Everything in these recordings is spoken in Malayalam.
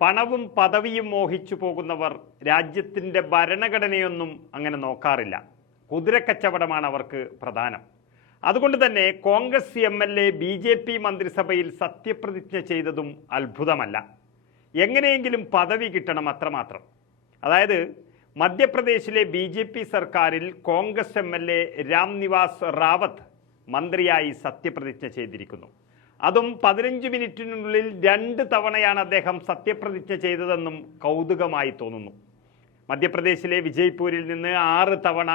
പണവും പദവിയും മോഹിച്ചു പോകുന്നവർ രാജ്യത്തിൻ്റെ ഭരണഘടനയൊന്നും അങ്ങനെ നോക്കാറില്ല. കുതിരക്കച്ചവടമാണ് അവർക്ക് പ്രധാനം. അതുകൊണ്ട് തന്നെ കോൺഗ്രസ് MLA BJP മന്ത്രിസഭയിൽ സത്യപ്രതിജ്ഞ ചെയ്തതും അത്ഭുതമല്ല. എങ്ങനെയെങ്കിലും പദവി കിട്ടണം, അത്രമാത്രം. അതായത് മധ്യപ്രദേശിലെ BJP സർക്കാരിൽ കോൺഗ്രസ് MLA രാംനിവാസ് റാവത്ത് മന്ത്രിയായി സത്യപ്രതിജ്ഞ ചെയ്തിരിക്കുന്നു. അതും 15 മിനിറ്റിനുള്ളിൽ 2 തവണയാണ് അദ്ദേഹം സത്യപ്രതിജ്ഞ ചെയ്തതെന്നും കൗതുകമായി തോന്നുന്നു. മധ്യപ്രദേശിലെ വിജയ്പൂരിൽ നിന്ന് 6 തവണ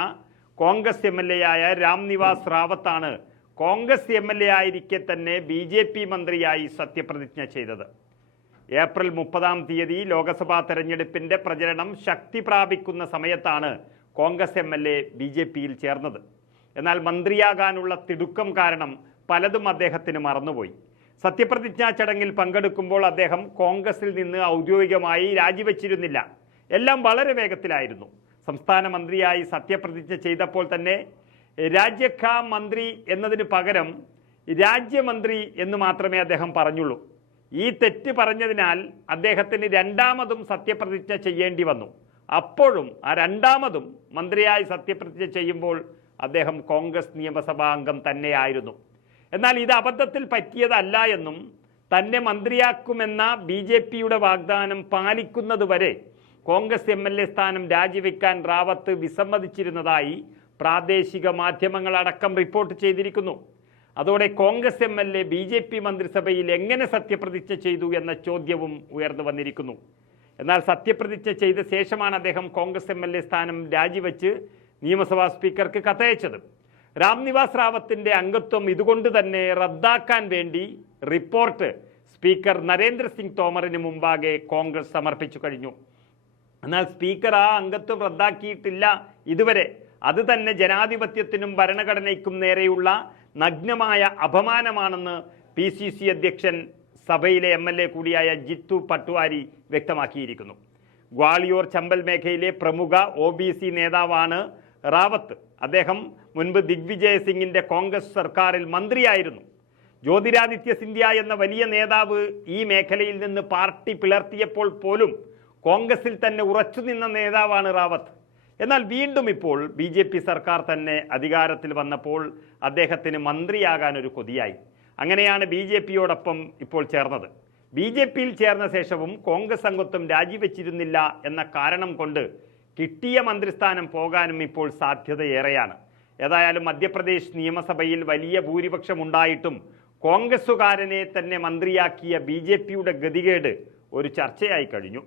കോൺഗ്രസ് MLA ആയ രാംനിവാസ് റാവത്താണ് കോൺഗ്രസ് MLA ആയിരിക്കെ തന്നെ BJP മന്ത്രിയായി സത്യപ്രതിജ്ഞ ചെയ്തത്. ഏപ്രിൽ 30-ാം തീയതി ലോക്സഭാ തെരഞ്ഞെടുപ്പിന്റെ പ്രചരണം ശക്തി പ്രാപിക്കുന്ന സമയത്താണ് കോൺഗ്രസ് MLA BJPയിൽ ചേർന്നത്. എന്നാൽ മന്ത്രിയാകാനുള്ള തിടുക്കം കാരണം പലതും അദ്ദേഹത്തിന് മറന്നുപോയി. സത്യപ്രതിജ്ഞാ ചടങ്ങിൽ പങ്കെടുക്കുമ്പോൾ അദ്ദേഹം കോൺഗ്രസിൽ നിന്ന് ഔദ്യോഗികമായി രാജിവെച്ചിരുന്നില്ല. എല്ലാം വളരെ വേഗത്തിലായിരുന്നു. സംസ്ഥാന മന്ത്രിയായി സത്യപ്രതിജ്ഞ ചെയ്തപ്പോൾ തന്നെ രാജ്യഖ മന്ത്രി എന്നതിന് പകരം രാജ്യമന്ത്രി എന്ന് മാത്രമേ അദ്ദേഹം പറഞ്ഞുള്ളൂ. ഈ തെറ്റ് പറഞ്ഞതിനാൽ അദ്ദേഹത്തിന് രണ്ടാമതും സത്യപ്രതിജ്ഞ ചെയ്യേണ്ടി വന്നു. അപ്പോഴും ആ രണ്ടാമതും മന്ത്രിയായി സത്യപ്രതിജ്ഞ ചെയ്യുമ്പോൾ അദ്ദേഹം കോൺഗ്രസ് നിയമസഭാ അംഗം തന്നെയായിരുന്നു. എന്നാൽ ഇത് അബദ്ധത്തിൽ പറ്റിയതല്ല എന്നും തന്നെ മന്ത്രിയാക്കുമെന്ന BJPയുടെ വാഗ്ദാനം പാലിക്കുന്നതുവരെ കോൺഗ്രസ് MLA സ്ഥാനം രാജിവെക്കാൻ റാവത്ത് വിസമ്മതിച്ചിരുന്നതായി പ്രാദേശിക മാധ്യമങ്ങളടക്കം റിപ്പോർട്ട് ചെയ്തിരിക്കുന്നു. അതോടെ കോൺഗ്രസ് MLA BJP മന്ത്രിസഭയിൽ എങ്ങനെ സത്യപ്രതിജ്ഞ ചെയ്തു എന്ന ചോദ്യവും ഉയർന്നു വന്നിരിക്കുന്നു. എന്നാൽ സത്യപ്രതിജ്ഞ ചെയ്ത ശേഷമാണ് അദ്ദേഹം കോൺഗ്രസ് MLA സ്ഥാനം രാജിവെച്ച് നിയമസഭാ സ്പീക്കർക്ക് കത്തയച്ചത്. രാംനിവാസ് റാവത്തിന്റെ അംഗത്വം ഇതുകൊണ്ട് തന്നെ റദ്ദാക്കാൻ വേണ്ടി റിപ്പോർട്ട് സ്പീക്കർ നരേന്ദ്രസിംഗ് തോമറിന് മുമ്പാകെ കോൺഗ്രസ് സമർപ്പിച്ചു കഴിഞ്ഞു. എന്നാൽ സ്പീക്കർ ആ അംഗത്വം റദ്ദാക്കിയിട്ടില്ല ഇതുവരെ. അത് തന്നെ ജനാധിപത്യത്തിനും ഭരണഘടനയ്ക്കും നേരെയുള്ള നഗ്നമായ അപമാനമാണെന്ന് PCC അധ്യക്ഷൻ സഭയിലെ MLA കൂടിയായ ജിത്തു പട്വാരി വ്യക്തമാക്കിയിരിക്കുന്നു. ഗ്വാളിയോർ ചമ്പൽ മേഖലയിലെ പ്രമുഖ OBC നേതാവാണ് റാവത്ത്. അദ്ദേഹം മുൻപ് ദിഗ്വിജയ് സിംഗിന്റെ കോൺഗ്രസ് സർക്കാരിൽ മന്ത്രിയായിരുന്നു. ജ്യോതിരാദിത്യ സിന്ധ്യ എന്ന വലിയ നേതാവ് ഈ മേഖലയിൽ നിന്ന് പാർട്ടി പിളർത്തിയപ്പോൾ പോലും കോൺഗ്രസിൽ തന്നെ ഉറച്ചുനിന്ന നേതാവാണ് റാവത്ത്. എന്നാൽ വീണ്ടും ഇപ്പോൾ BJP സർക്കാർ തന്നെ അധികാരത്തിൽ വന്നപ്പോൾ അദ്ദേഹത്തിന് മന്ത്രിയാകാൻ ഒരു കൊതിയായി. അങ്ങനെയാണ് BJPയോടൊപ്പം ഇപ്പോൾ ചേർന്നത്. BJPയിൽ ചേർന്ന ശേഷവും കോൺഗ്രസ് അംഗത്വം രാജിവെച്ചിരുന്നില്ല എന്ന കാരണം കൊണ്ട് കിട്ടിയ മന്ത്രിസ്ഥാനം പോകാനും ഇപ്പോൾ സാധ്യതയേറെയാണ്. ഏതായാലും മധ്യപ്രദേശ് നിയമസഭയിൽ വലിയ ഭൂരിപക്ഷം ഉണ്ടായിട്ടും കോൺഗ്രസുകാരനെ തന്നെ മന്ത്രിയാക്കിയ BJPയുടെ ഗതികേട് ഒരു ചർച്ചയായി കഴിഞ്ഞു.